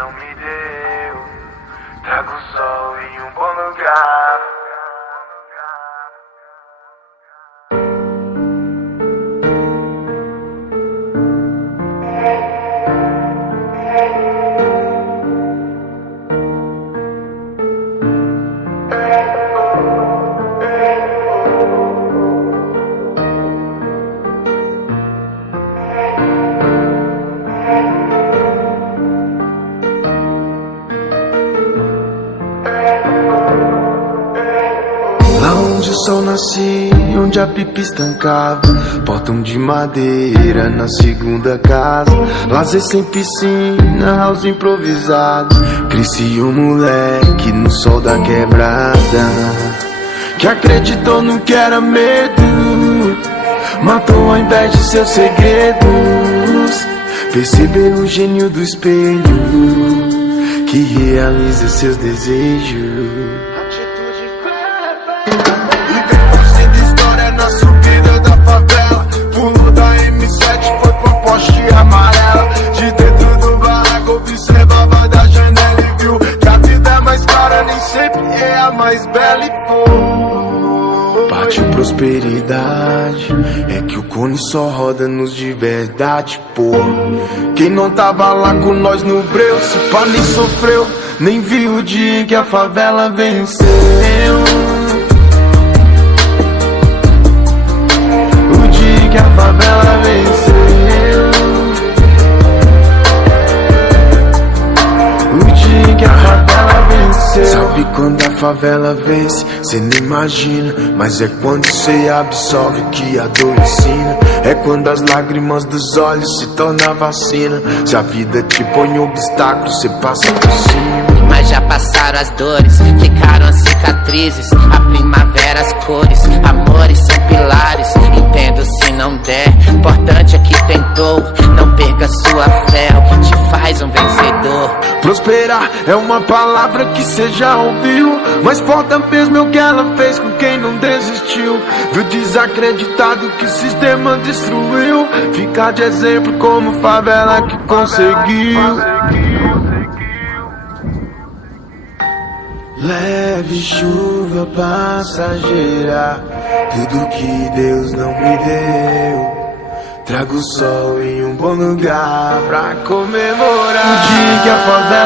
não me deu. Trago o sol em um bom lugar. Lá onde o sol nascia, onde a pipa estancava, portão de madeira na segunda casa. Lazer sem piscina, house improvisado. Cresci um moleque no sol da quebrada, que acreditou no que era medo, matou ao invés de seus segredos. Percebeu o gênio do espelho, que realiza seus desejos. Amarela, de dentro do barraco observava da janela e viu que a vida é mais cara, nem sempre é a mais bela e for. Partiu prosperidade, é que o cone só roda nos de verdade, pô. Quem não tava lá com nós no breu, se pá nem sofreu, nem viu o dia em que a favela venceu. O dia em que a favela venceu. Que a favela venceu. Sabe quando a favela vence? Cê nem imagina, mas é quando cê absorve que a dor ensina. É quando as lágrimas dos olhos se tornam vacina. Se a vida te põe obstáculos, cê passa por cima. Mas já passaram as dores, ficaram as cicatrizes. A primavera, as cores, amores são pilares. Entendo se não der, importante é que tentou. Não perca sua fé, o que te faz um vencedor. Prosperar é uma palavra que cê já ouviu, mas falta mesmo é o que ela fez com quem não desistiu. Viu desacreditado que o sistema destruiu, ficar de exemplo como favela que conseguiu. Leve chuva passageira, tudo que Deus não me deu. Trago o sol em um bom lugar pra comemorar o dia que a favela